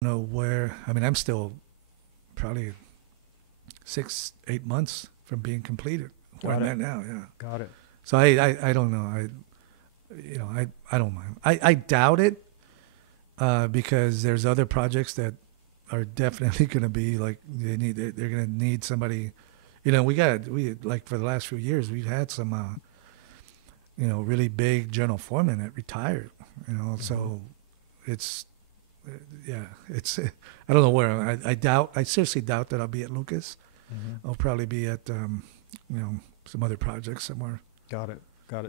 know where. I mean, I'm still probably 6, 8 months from being completed. Where I'm at now, yeah. Got it. So I don't know. I don't mind. I doubt it because there's other projects that are definitely going to be like they're going to need somebody. You know, we like for the last few years we've had some really big general foremen that retired. You know, so it's it's I don't know where. I seriously doubt that I'll be at Lucas. I'll probably be at some other projects somewhere. Got it.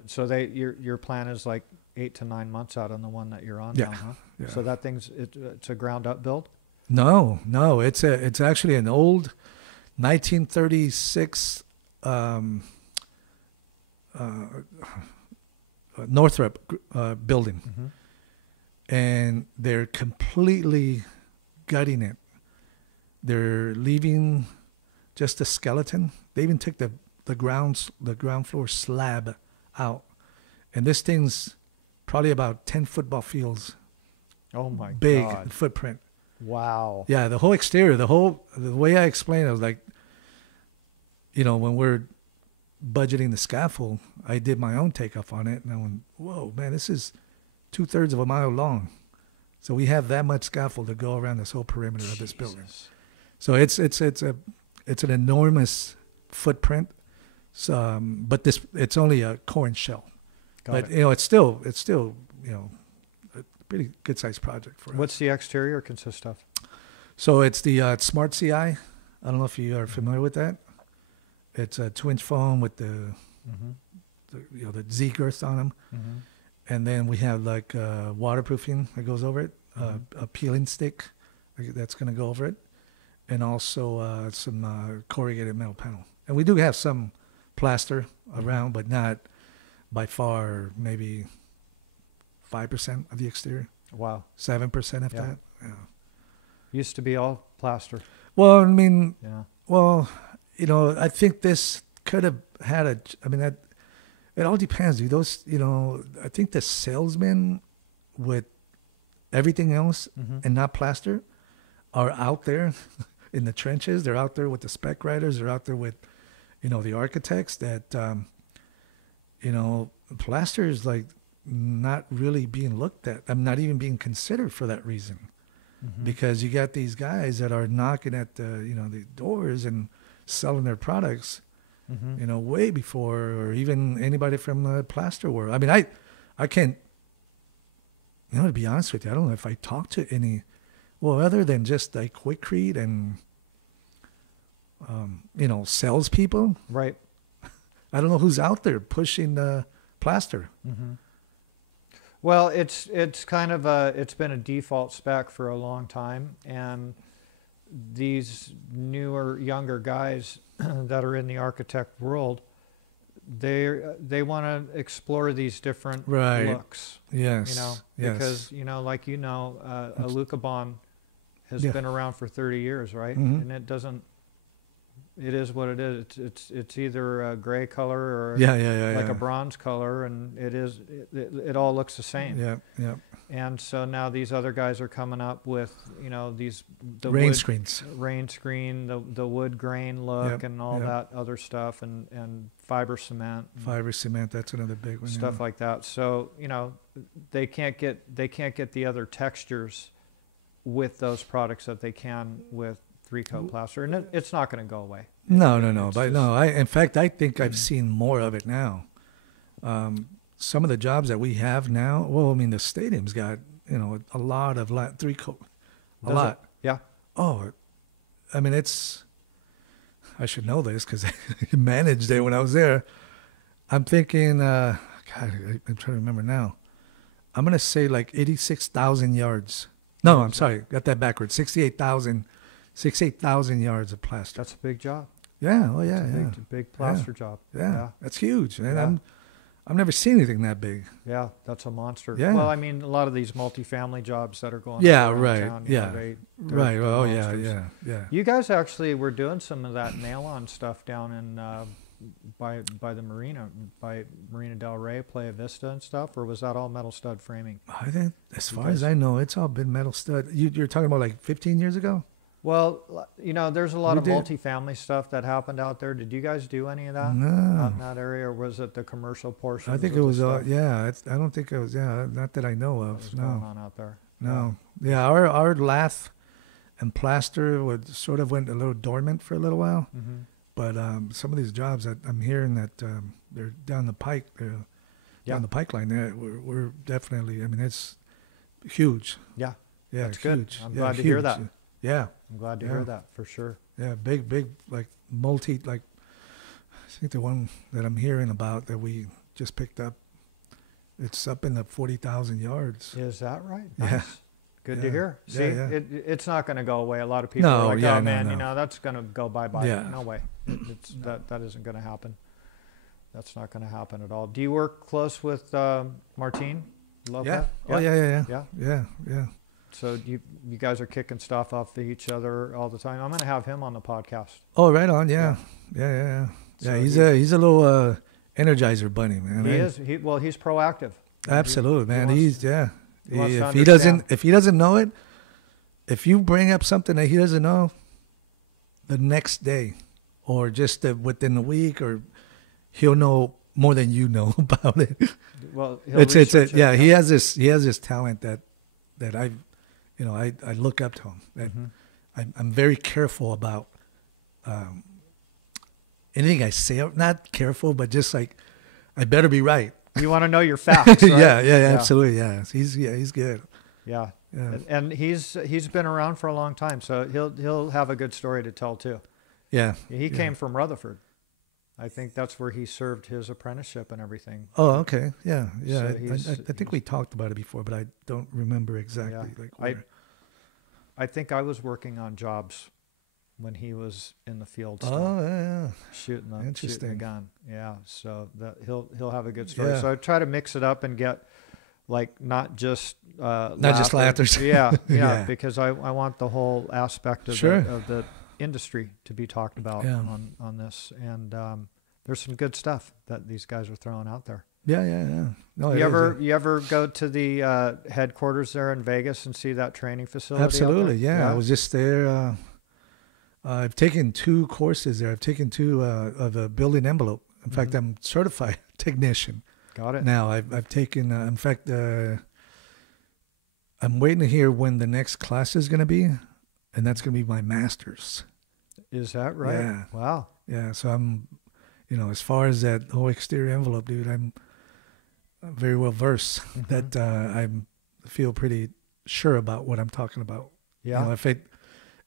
So your plan is like 8 to 9 months out on the one that you're on Yeah. now, huh? Yeah. So that it's a ground up build? No, it's actually an old 1936 Northrop building, and they're completely gutting it. They're leaving just a skeleton. They even took the ground floor slab out, and this thing's probably about 10 football fields. Oh my big God. footprint. Wow. Yeah, the whole exterior, the way I explained it was like, when we're budgeting the scaffold, I did my own takeoff on it, and I went, whoa, man, this is 2/3 of a mile long. So we have that much scaffold to go around this whole perimeter of this building. So it's an enormous footprint. So, but it's only a core and shell. But it's still a pretty good sized project for us. What's the exterior consist of? So it's the Smart CI. I don't know if you are familiar with that. It's a 2-inch foam with the Z girths on them, and then we have like waterproofing that goes over it, a peeling stick that's going to go over it, and also some corrugated metal panel. And we do have some plaster around, but not by far, maybe 5% of the exterior. Wow. 7% if that. Yeah. Used to be all plaster. Well, I mean, Yeah. I think this could have had it all depends, dude. Those, I think the salesmen with everything else and not plaster are out there in the trenches. They're out there with the spec writers. They're out there with, the architects that, plaster is like not really being looked at. I'm not even being considered for that reason, because you got these guys that are knocking at the doors and selling their products, way before, or even anybody from the plaster world. I mean, I can't, to be honest with you, I don't know if I talk to any, other than just like Quikrete and, salespeople. Right. I don't know who's out there pushing the plaster. Well, it's kind of it's been a default spec for a long time, and these younger guys that are in the architect world, they want to explore these different looks. Yes. Because like a Lucabon has been around for 30 years, right? And it is what it is. It's either a gray color or a bronze color, and it all looks the same. Yeah. And so now these other guys are coming up with the rain screen, the wood grain look, and all that other stuff, and fiber cement. Fiber cement, that's another big one. Stuff like that. So they can't get the other textures with those products that they can with 3-coat plaster, and it's not going to go away. No. But in fact, I think I've seen more of it now. Some of the jobs that we have now, the stadium's got, a lot of 3-coat. A lot. Yeah. Oh, I mean, I should know this because I managed it when I was there. I'm thinking, God, I'm trying to remember now. I'm going to say like 86,000 yards. No, I'm sorry. Got that backwards. 68,000 yards of plaster. That's a big job. Yeah. Oh, yeah. It's a big plaster job. Yeah. That's huge. And I've never seen anything that big. Yeah, that's a monster. Yeah. Well, I mean, a lot of these multifamily jobs that are going on around right. town, they're right. They're Oh, monsters. yeah. You guys actually were doing some of that nail-on stuff down in by the marina, by Marina Del Rey, Playa Vista and stuff, or was that all metal stud framing? I think, as far as I know, it's all been metal stud. You're talking about like 15 years ago? Well, you know, there's a lot We of did. multifamily stuff that happened out there. Did you guys do any of that? No. Not in that area, or was it the commercial portion? I think it was, I don't think it was, not that I know What of. was going on out there? No. Yeah, our lath and plaster sort of went a little dormant for a little while. Mm-hmm. But some of these jobs that I'm hearing that they're down the pike, down the pipeline there, we're definitely, I mean, it's huge. Yeah. Yeah, That's good. huge. I'm Yeah, glad to hear huge. that. Yeah, I'm glad to hear that for sure. yeah, big, like I think the one that I'm hearing about that we just picked up, it's up in the 40,000 yards. Is that right? Yeah. Nice. Good to Yeah. hear. See, Yeah. it's not going to go away. A lot of people No, are like, yeah, oh no, man, no. you know, that's going to go bye-bye. Yeah. No way. That isn't going to happen. That's not going to happen at all. Do you work close with Martine? Yeah. Oh, yeah. Yeah. Yeah. So you guys are kicking stuff off each other all the time. I'm going to have him on the podcast. Oh, right on. Yeah. Yeah. So He's a little energizer bunny, man. He right? is. He's proactive. Absolutely, man. wants- If to he doesn't understand. if he doesn't know it, if you bring up something that he doesn't know, the next day, or just within a week, or he'll know more than you know about it. Well, he'll It's research it, yeah. He has this talent that I look up to him. That Mhm. I'm very careful about anything I say. Not careful, but just like I better be right. You want to know your facts, right? yeah, absolutely. Yeah, he's good. Yeah. Yeah. And he's been around for a long time, so he'll have a good story to tell too. Yeah. He came from Rutherford. I think that's where he served his apprenticeship and everything. Oh, okay. Yeah. So I think we talked about it before, but I don't remember exactly. Yeah. Like where. I think I was working on jobs when he was in the field still, Oh, yeah. shooting the Interesting. gun. Yeah, so that he'll have a good story. Yeah. So I try to mix it up and get like not just just lathers. Yeah, Yeah. because I want the whole aspect of Sure. the industry to be talked about Yeah. on this, and there's some good stuff that these guys are throwing out there. Yeah. No, You it is, you ever go to the headquarters there in Vegas and see that training facility? out there? Absolutely. Yeah. I was just there. I've taken 2 courses there. I've taken 2 of a building envelope. In fact, I'm certified technician. Got it. Now I've taken. In fact, I'm waiting to hear when the next class is going to be, and that's going to be my master's. Is that right? Yeah. Wow. Yeah. So I'm, as far as that whole exterior envelope, dude, I'm very well versed. That I feel pretty sure about what I'm talking about. Yeah.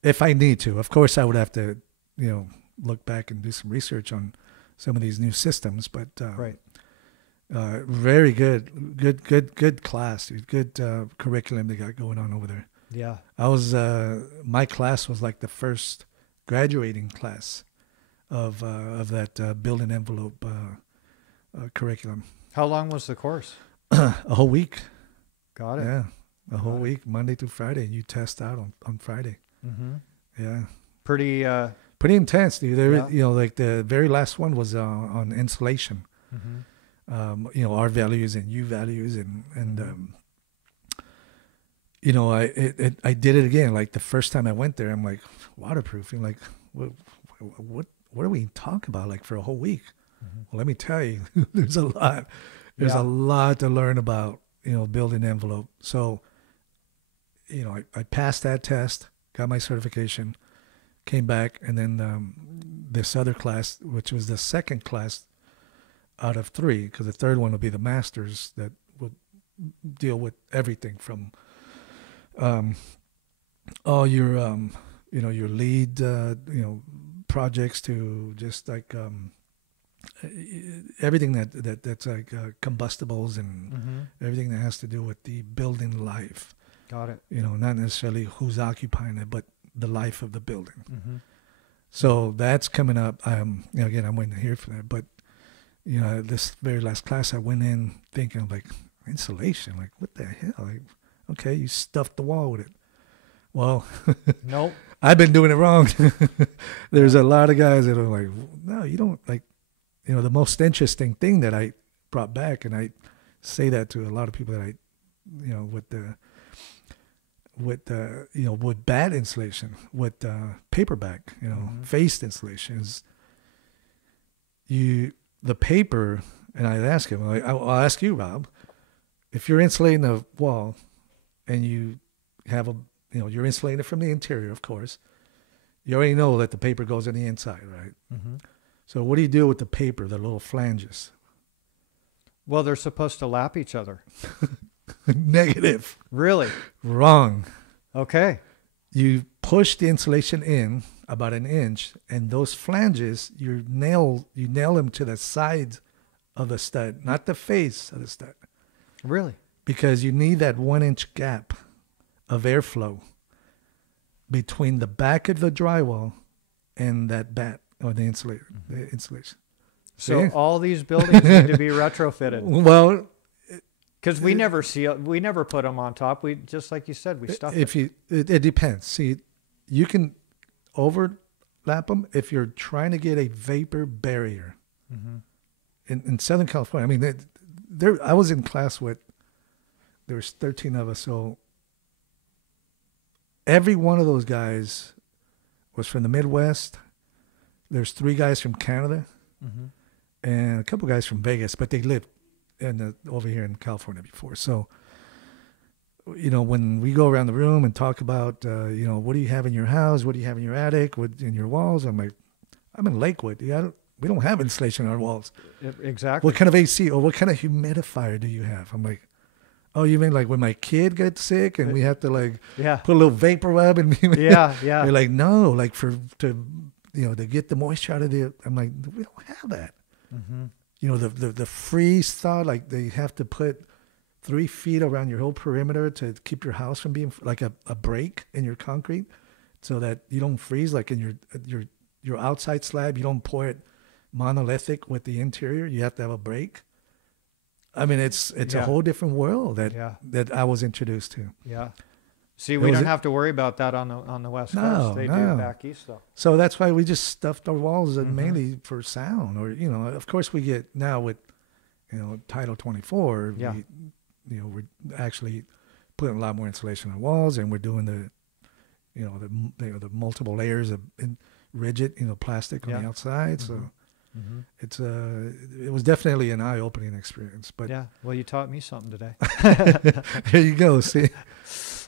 If I need to, of course, I would have to, look back and do some research on some of these new systems. But Right. Very good class, dude. Good curriculum they got going on over there. Yeah. I was my class was like the first graduating class of that building envelope curriculum. How long was the course? A whole week. Got it. Yeah, a whole week, Monday through Friday. You test out on Friday. Mm-hmm. Yeah, Pretty. pretty intense, dude. There, Yeah. like the very last one was on insulation. Mm-hmm. R values and U values and I did it again. Like the first time I went there, I'm like waterproofing. Like what are we talking about? Like for a whole week? Well, let me tell you, there's a lot. There's Yeah. a lot to learn about building envelope. So I passed that test, got my certification, came back, and then this other class, which was the second class out of 3, because the third one will be the master's that will deal with everything from all your your lead projects to just like everything that's like combustibles and everything that has to do with the building life. Got it. Not necessarily who's occupying it, but the life of the building. Mm-hmm. So that's coming up. Again, I'm waiting to hear from that. But this very last class, I went in thinking like insulation. Like what the hell? Like, okay, you stuffed the wall with it. Well, Nope. I've been doing it wrong. There's a lot of guys that are like, no, you don't like. the most interesting thing that I brought back, and I say that to a lot of people that I, with bad insulation, with paperback, faced insulation is the paper, and I'd ask him, I'll ask you, Rob, if you're insulating a wall and you have you're insulating it from the interior, of course, you already know that the paper goes on the inside, right? Mm-hmm. So what do you do with the paper, the little flanges? Well, they're supposed to lap each other. Negative. Really? Wrong. Okay. You push the insulation in about an inch, and those flanges, you nail them to the sides of the stud, not the face of the stud. Really? Because you need that 1 inch gap of airflow between the back of the drywall and that bat or the insulator, the insulation. So See? all these buildings need to be retrofitted. Well, because we never put them on top. We just like you said, we stuff it. It depends. See, you can overlap them if you're trying to get a vapor barrier. Mm-hmm. In Southern California, I mean, I was in class with, there was 13 of us, so every one of those guys was from the Midwest. There's 3 guys from Canada, Mm-hmm. and a couple guys from Vegas, but they lived over here in California before. So, when we go around the room and talk about, what do you have in your house? What do you have in your attic? What in your walls? I'm like, I'm in Lakewood. We don't have insulation on our walls. Exactly. What kind of AC or what kind of humidifier do you have? I'm like, oh, you mean like when my kid gets sick and we have to put a little vapor rub and yeah. They're like, no, like to get the moisture out of the. I'm like, we don't have that. Mm-hmm. The freeze thaw, like they have to put 3 feet around your whole perimeter to keep your house from being like a break in your concrete, so that you don't freeze. Like in your outside slab, you don't pour it monolithic with the interior. You have to have a break. I mean, it's a whole different world that I was introduced to. Yeah. See, we don't have to worry about that on the West Coast. They do back east, though. So that's why we just stuffed our walls mainly for sound. Or, of course we get now with, Title 24, we're actually putting a lot more insulation on walls, and we're doing the multiple layers of rigid, plastic on the outside. Mm-hmm. So it was definitely an eye-opening experience. But yeah, well, you taught me something today. There you go. See,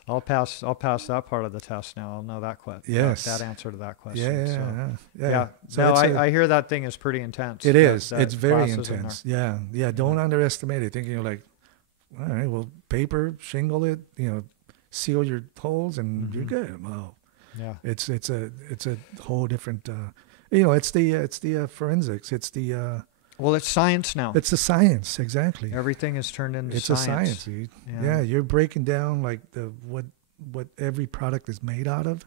I'll pass that part of the test now. I'll know that question. Yes, that answer to that question. Yeah. So no, I hear that thing is pretty intense. It is. It's very intense. Yeah. Don't underestimate it. Thinking like, all right, well, paper, shingle it, seal your holes, and you're good. Wow. Yeah. It's a whole different. It's the forensics. It's the. Well, it's science now. It's the science, exactly. Everything is turned into it's science. It's a science, dude. Yeah, you're breaking down like what every product is made out of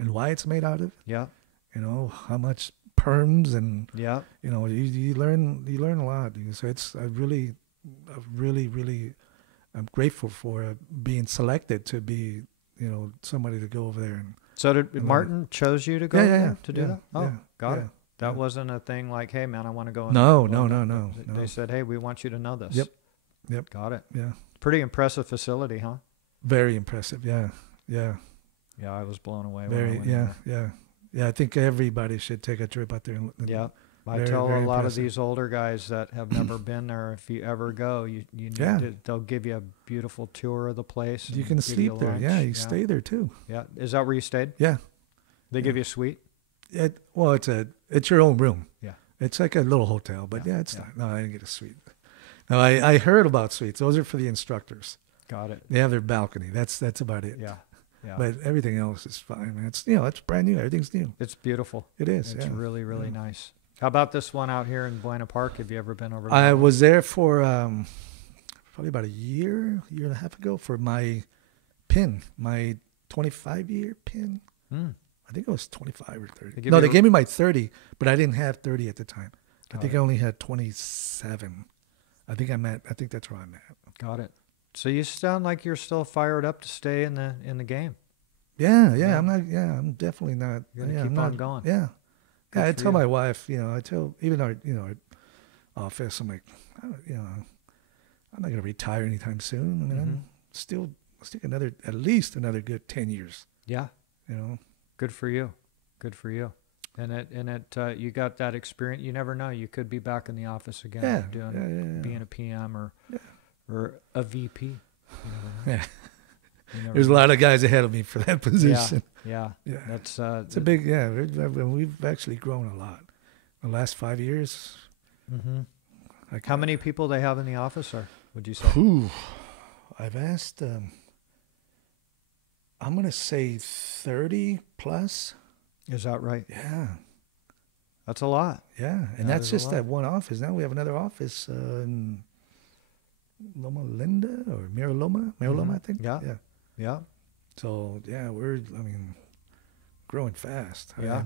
and why it's made out of. Yeah. How much perms and you learn a lot. So it's I'm grateful for being selected to be somebody to go over there and. So did Martin chose you to go there to do that? Oh, got it. That Yeah. wasn't a thing like, hey, man, I want to go. No. They said, hey, we want you to know this. Yep. Got it. Yeah. Pretty impressive facility, huh? Very impressive. Yeah. Yeah, I was blown away. Very. Yeah. I think everybody should take a trip out there. Yeah. I tell a lot of these older guys that have never been there, if you ever go, you need to, they'll give you a beautiful tour of the place. You can sleep there. Yeah, you stay there too. Yeah. Is that where you stayed? Yeah. They give you a suite? It's your own room. Yeah. It's like a little hotel, but it's not. No, I didn't get a suite. No, I heard about suites. Those are for the instructors. Got it. They have their balcony. That's about it. Yeah. Yeah. But everything else is fine, man. It's brand new. Everything's new. It's beautiful. It is. It's really, really nice. How about this one out here in Buena Park? Have you ever been over there? I was there for probably about a year and a half ago for my pin, my 25-year pin. I think it was 25 or 30. They gave me my 30, but I didn't have 30 at the time. I think I only had 27. I think that's where I'm at. Got it. So you sound like you're still fired up to stay in the game. Yeah. I'm definitely not. You're gonna keep on going. Yeah. Yeah, I tell my wife, I tell even our office. I'm like, you know, I'm not gonna retire anytime soon. I mean, I'm still at least another good 10 years. Yeah. You know, Good for you. Good for you. And you got that experience. You never know. You could be back in the office again, being a PM or a VP. You never know. Yeah. You never There's a know. lot of guys ahead of me for that position. Yeah. Yeah. That's It's a big, we've actually grown a lot. The last 5 years. Mm-hmm. How many people they have in the office, or would you say? Whew, I've asked, I'm going to say 30 plus. Is that right? Yeah. That's a lot. Yeah. And That that's is a just lot. that one office. Now we have another office in Loma Linda or Mira Loma, I think. Yeah. Yeah. Yeah. So, yeah, growing fast. Yeah. I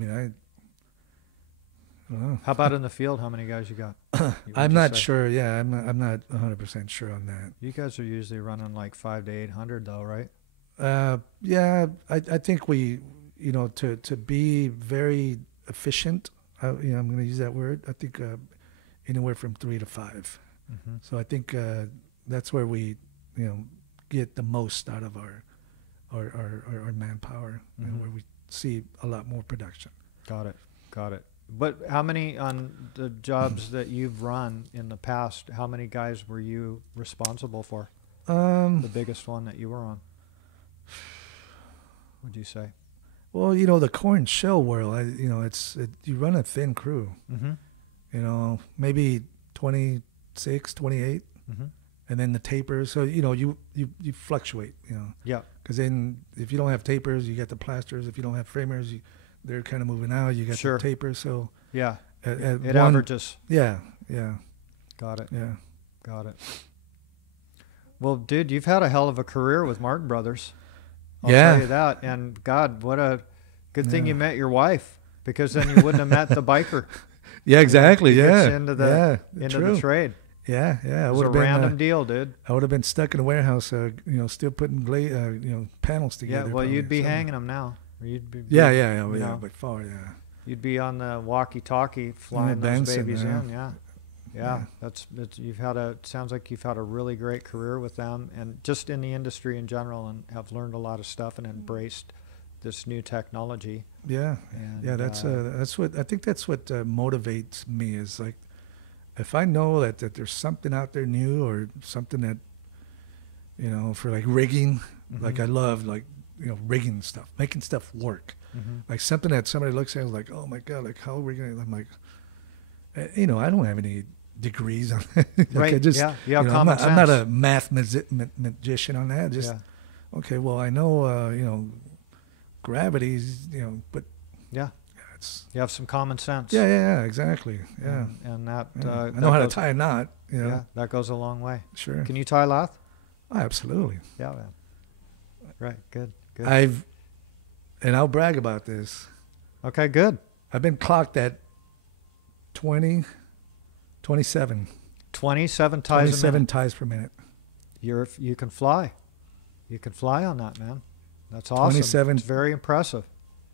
don't know. How about in the field? How many guys you got? I'm not sure. Yeah, I'm not 100% sure on that. You guys are usually running like 500 to 800 though, right? Yeah, I think we, to be very efficient, I'm going to use that word. I think anywhere from 3 to 5. Mm-hmm. So I think that's where we, get the most out of our manpower, where we see a lot more production. Got it. But how many on the jobs that you've run in the past? How many guys were you responsible for? The biggest one that you were on, would you say? Well, the corn shell world, you run a thin crew. Mm-hmm. Maybe 26, 28, Mm-hmm. and then the tapers. So you fluctuate. Yeah. Because then if you don't have tapers, you get the plasters. If you don't have framers, they're kind of moving out. You got Sure. the tapers. So Yeah. at It averages. Yeah. Got it. Yeah. Got it. Well, dude, you've had a hell of a career with Martin Brothers. I'll tell you that. And God, what a good thing you met your wife, because then you wouldn't have met the biker. Yeah, exactly. Who Yeah. gets into the trade. Yeah. It was a random deal, dude. I would have been stuck in a warehouse, still putting panels together. Yeah, well, you'd be hanging them now. You'd be, Yeah, by far, yeah. You'd be on the walkie-talkie flying those Benson, babies yeah. in, yeah. That's sounds like you've had a really great career with them, and just in the industry in general, and have learned a lot of stuff and embraced this new technology. Yeah, And, that's what I think. That's what motivates me, is like, if I know that there's something out there new, or something that, for like rigging, like I love rigging stuff, making stuff work. Like something that somebody looks at and is like, oh my God, like how are we going to, I'm like, I don't have any degrees on it. Right, you have common sense. I'm not a math magician on that. Just, okay, well, I know, gravity's, but yeah, it's, you have some common sense. Yeah, exactly. Yeah. And that, I know how to tie a knot. Yeah, that goes a long way. Sure. Can you tie lath? Oh, absolutely. Yeah, man. Right, good. And I'll brag about this. Okay, good. I've been clocked at 27. 27 ties 27 a minute. ties per minute. You can fly. You can fly on that, man. That's awesome. 27 It's very impressive.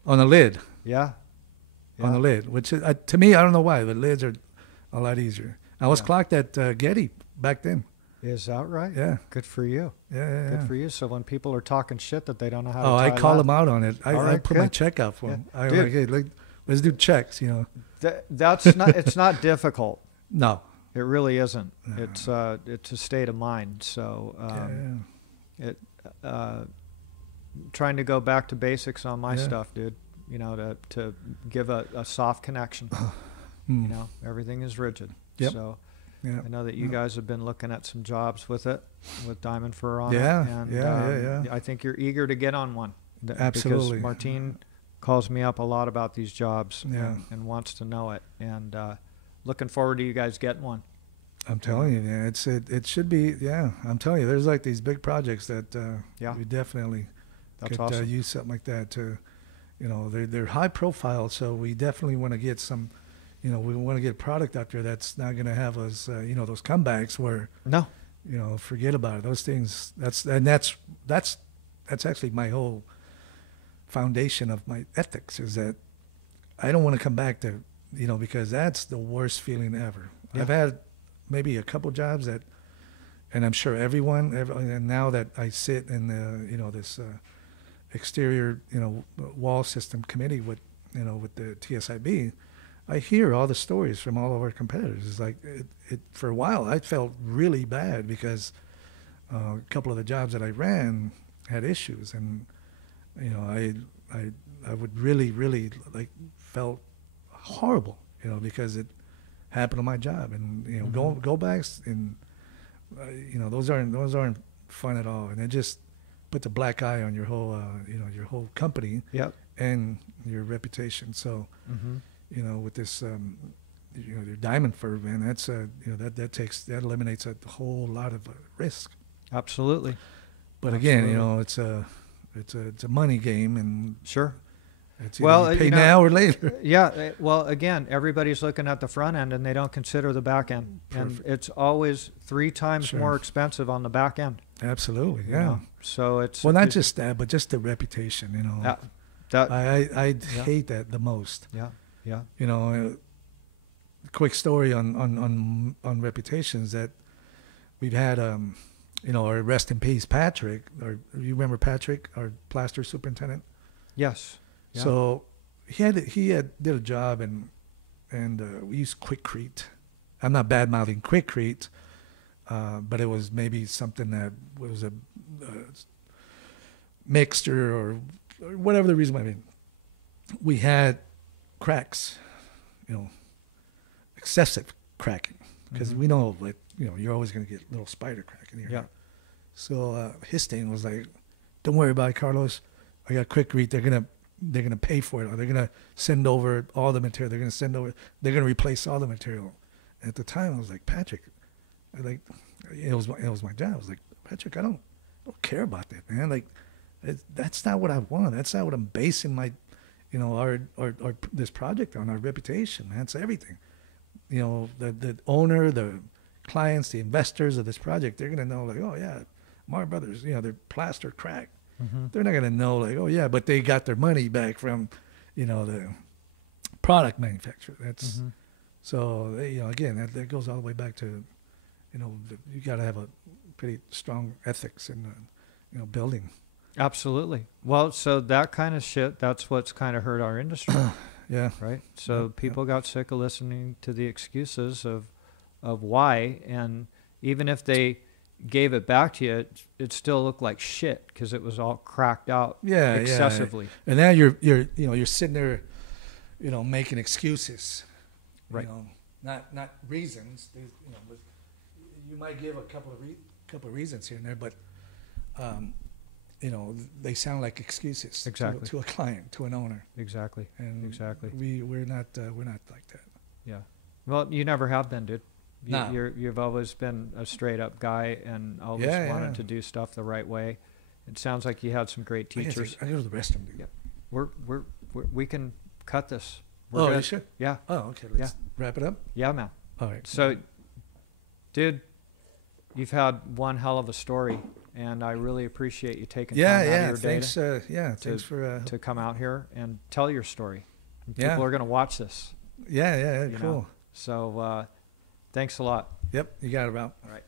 On the lid. Yeah. On the lid, which is, to me, I don't know why, but lids are a lot easier. I was clocked at Getty back then. Is that right? Yeah. Good for you. Yeah. Good for you. So when people are talking shit that they don't know how to I tie call lath, them out on it. I put my good. check out for them. Yeah. I'm Dude. like, hey, let's do checks, that's not. It's not difficult. No. It really isn't. No. It's a state of mind. So trying to go back to basics on my stuff, dude. To give a soft connection. Everything is rigid. Yep. So Yeah. I know that you guys have been looking at some jobs with Diamond Fur on it. Yeah, And I think you're eager to get on one. Absolutely. Because Martine calls me up a lot about these jobs and wants to know it. And looking forward to you guys getting one. I'm telling you, man, it should be. Yeah, I'm telling you, there's like these big projects that we definitely could awesome. use something like that to, they're high profile, so we definitely want to get some. We want to get a product out there that's not going to have us, those comebacks where, forget about it. Those things. That's actually my whole foundation of my ethics, is that I don't want to come back to, because that's the worst feeling ever. Yeah. I've had maybe a couple jobs that, and I'm sure everyone, and now that I sit in the, this exterior, wall system committee with, with the TSIB, I hear all the stories from all of our competitors. It's like, for a while, I felt really bad because a couple of the jobs that I ran had issues, and, I would really, really felt horrible, because it happened on my job, and go backs, and those aren't fun at all, and it just puts a black eye on your whole company, Yep. and your reputation. So, with this, your diamond fur, man, that's that eliminates a whole lot of risk. Absolutely. But again, it's a money game, and sure. It's either you pay now or later. Yeah. Well, again, everybody's looking at the front end and they don't consider the back end. Perfect. And it's always 3 times more expensive on the back end. Absolutely. Yeah. So it's. Well, not just that, but just the reputation, I hate that the most. Yeah. Yeah. Quick story on reputations that we've had, our rest in peace, Patrick, you remember Patrick, our plaster superintendent? Yes. Yeah. So he did a job, and we used Quickcrete. I'm not bad mouthing Quickcrete, but it was maybe something that was a mixture or whatever the reason might be. We had cracks, excessive cracking, because we know you're always going to get a little spider crack in here. Yeah. So his thing was like, don't worry about it, Carlos. I got Quickcrete. They're gonna pay for it, or they're gonna send over all the material. They're gonna replace all the material. And at the time, I was like, Patrick, it was my job. I was like, Patrick, I don't care about that, man. Like, that's not what I want. That's not what I'm basing my, our this project on. Our reputation, man. It's everything. The owner, the clients, the investors of this project, they're gonna know, like, oh yeah, Mark Brothers, they're plaster crack. They're not going to know, like, oh, yeah, but they got their money back from, the product manufacturer. That's so, again, that goes all the way back to, you got to have a pretty strong ethics in, building. Absolutely. Well, so that kind of shit, that's what's kind of hurt our industry. Yeah. Right? So people got sick of listening to the excuses of why, and even if they gave it back to you, it still looked like shit because it was all cracked out excessively. Yeah. And now you're sitting there, making excuses, right? Not reasons. But you might give a couple of reasons here and there, but they sound like excuses. Exactly. To a client, to an owner. Exactly. And exactly. We're not like that. Yeah. Well, you never have been, dude. No. You've always been a straight up guy and always wanted to do stuff the right way. It sounds like you had some great teachers. I go to the restroom, dude. Yeah. We can cut this. You should? Yeah. Oh, okay. Let's wrap it up. Yeah, man. All right. So, dude, you've had one hell of a story, and I really appreciate you taking time out of your day. Thanks to come out here and tell your story. People are going to watch this. Yeah, cool. So, thanks a lot. Yep, you got it, Ralph. All right.